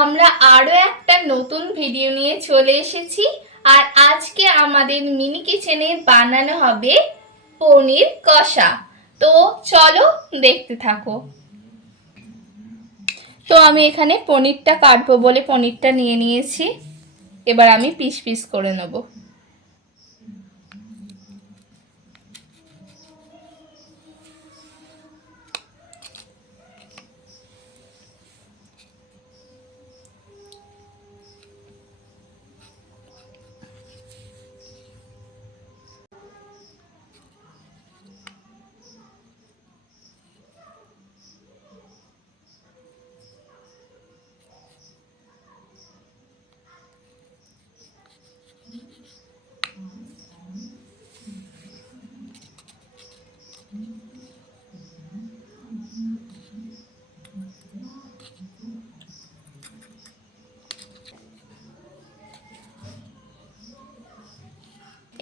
আমরা আরো একটা নতুন ভিডিও নিয়ে চলে এসেছি। আর আজকে আমাদের মিনি কিচেনে বানানো হবে পনির কষা। তো চলো দেখতে থাকো। তো আমি এখানে পনিরটা কাটবো বলে পনিরটা নিয়ে নিয়েছি। এবার আমি পিস পিস করে নেব।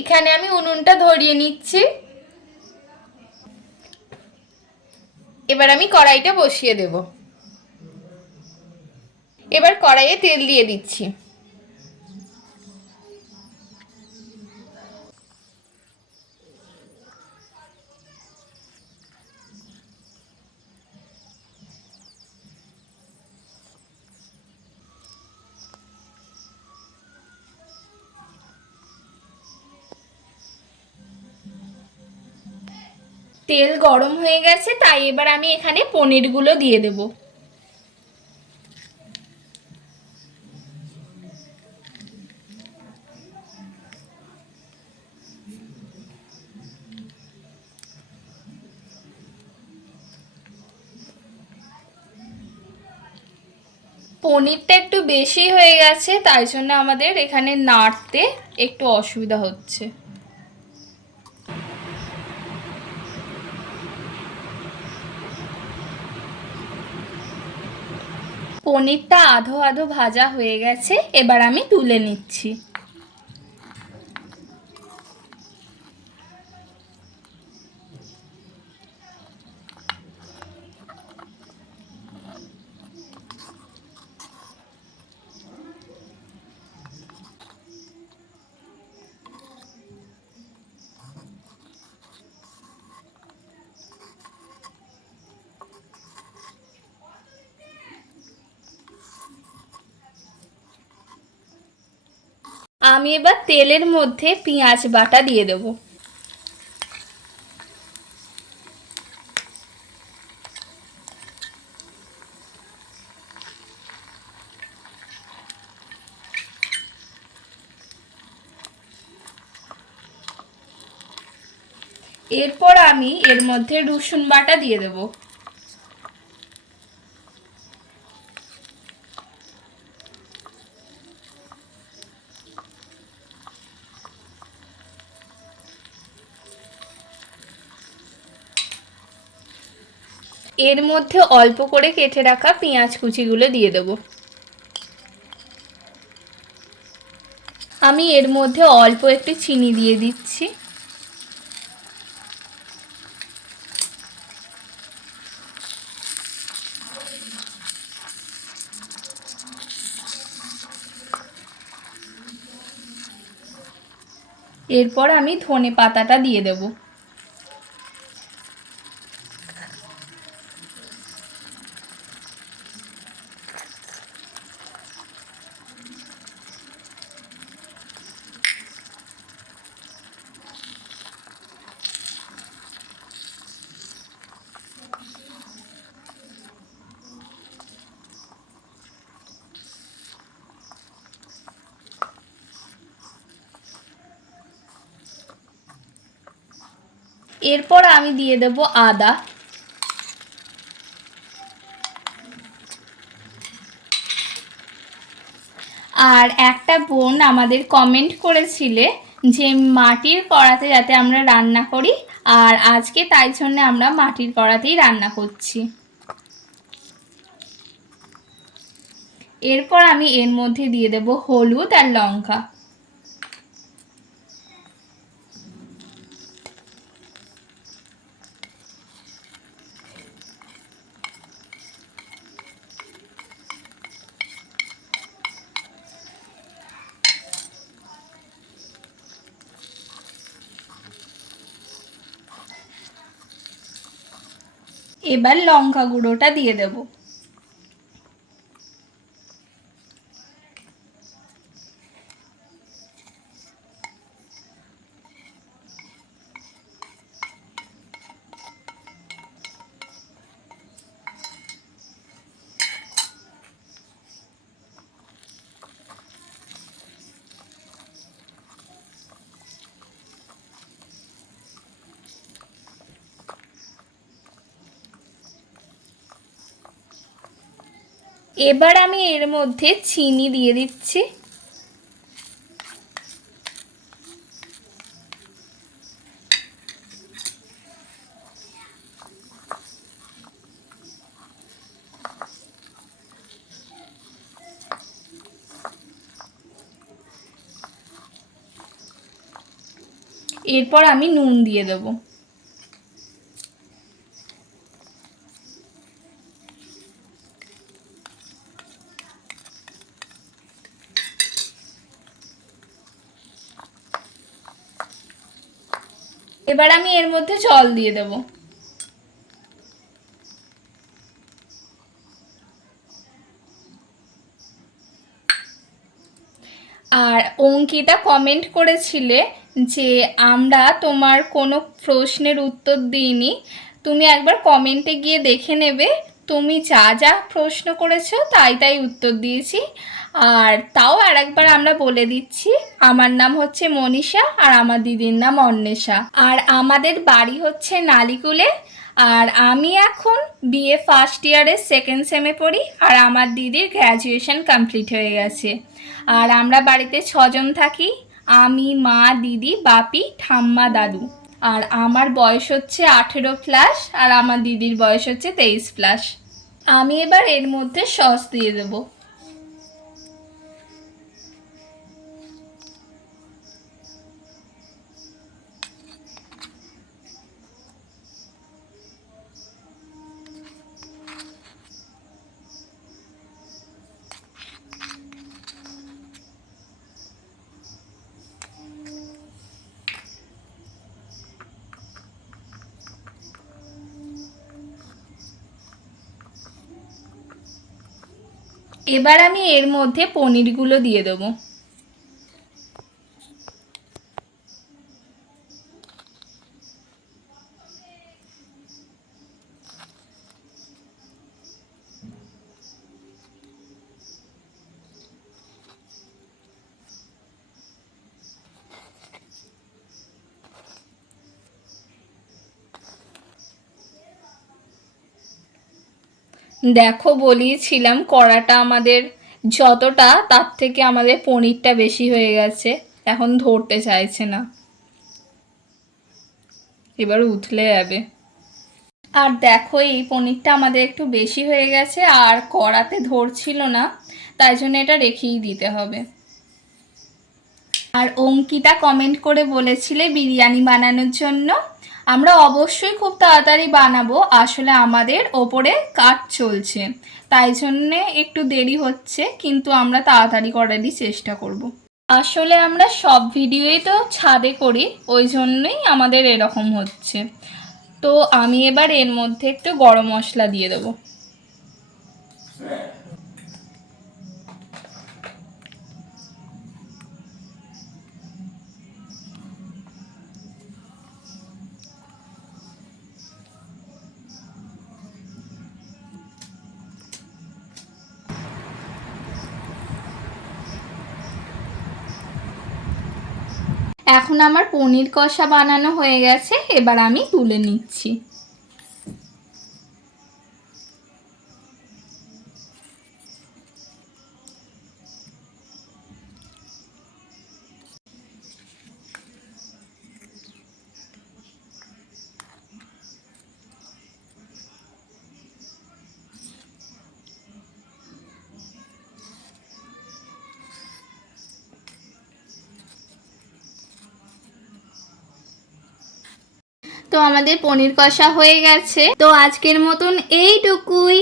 এখানে আমি উনুনটা ধরিয়ে নিচ্ছি। এবার আমি কড়াইটা বসিয়ে দেব। এবার কড়াইয়ে তেল দিয়ে দিচ্ছি। তেল গরম হয়ে গেছে, তাই এবার আমি এখানে পনিরগুলো দিয়ে দেব। পনিরটা একটু বেশি হয়ে গেছে, তাই জন্য আমাদের এখানে নাড়তে একটু অসুবিধা হচ্ছে। পনিরটা আধো আধো ভাজা হয়ে গেছে, এবার আমি তুলে নিচ্ছি। আমি এবার তেলের মধ্যে পেঁয়াজ বাটা দিয়ে দেব। এরপর আমি এর মধ্যে রসুন বাটা দিয়ে দেব। এর মধ্যে অল্প করে কেটে রাখা পেঁয়াজ কুচিগুলো দিয়ে দেব। আমি এর মধ্যে অল্প একটু চিনি দিয়ে দিচ্ছি। এরপর আমি ধনে পাতাটা দিয়ে দেব। এরপর আমি দিয়ে দেব আদা। আর একটা বোন আমাদের কমেন্ট করেছিলে যে মাটির কড়াতে যাতে আমরা রান্না করি, আর আজকে তাই জন্য আমরা মাটির কড়াতেই রান্না করছি। এরপর আমি এর মধ্যে দিয়ে দেব হলুদ আর লঙ্কা। এবার লঙ্কা গুঁড়োটা দিয়ে দেব। এবার আমি এর মধ্যে চিনি দিয়ে দিচ্ছি। এরপর আমি নুন দিয়ে দেব। এবার আমি এর মধ্যে জল দিয়ে দেব। আর অঙ্কিতা কমেন্ট করেছিলে যে আমরা তোমার কোনো প্রশ্নের উত্তর দিইনি, তুমি একবার কমেন্টে গিয়ে দেখে নেবে। তুমি যা যা প্রশ্ন করেছো তাই তাই উত্তর দিয়েছি। আর তাও আর একবার আমরা বলে দিচ্ছি, আমার নাম হচ্ছে মনীষা আর আমার দিদির নাম অন্বেষা, আর আমাদের বাড়ি হচ্ছে নালিকুলে। আর আমি এখন বিএ ফার্স্ট ইয়ারের সেকেন্ড সেমে পড়ি, আর আমার দিদির গ্র্যাজুয়েশন কমপ্লিট হয়ে গেছে। আর আমরা বাড়িতে 6 জন থাকি, আমি, মা, দিদি, বাপি, ঠাম্মা, দাদু। আর আমার বয়স হচ্ছে 18+, আর আমার দিদির বয়স হচ্ছে 23+। আমি এবার এর মধ্যে সস দিয়ে দেবো। এবার আমি এর মধ্যে পনিরগুলো দিয়ে দেবো। দেখো, বলিয়েছিলাম কড়াটা আমাদের যতটা তার থেকে আমাদের পনিরটা বেশি হয়ে গেছে, এখন ধরতে চাইছে না, এবার উঠলে যাবে। আর দেখো, এই পনিরটা আমাদের একটু বেশি হয়ে গেছে আর কড়াতে ধরছিল না, তাই জন্য এটা রেখেই দিতে হবে। আর অঙ্কিতা কমেন্ট করে বলেছিলে বিরিয়ানি বানানোর জন্য, আমরা অবশ্যই খুব তাড়াতাড়ি বানাবো, আসলে আমাদের ওপরে কাজ চলছে তাই জন্যে একটু দেরি হচ্ছে, কিন্তু আমরা তাড়াতাড়ি করারই চেষ্টা করব। আসলে আমরা সব ভিডিওই তো ছাদে করি, ওই জন্যই আমাদের এরকম হচ্ছে। তো আমি এবার এর মধ্যে একটু গরম মশলা দিয়ে দেবো। এখন আমার পনির কষা বানানো হয়ে গেছে, এবার আমি তুলে নিচ্ছি। তো আমাদের পনির কষা হয়ে গেছে, তো আজকের মতন এইটুকুই,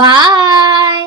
বাই।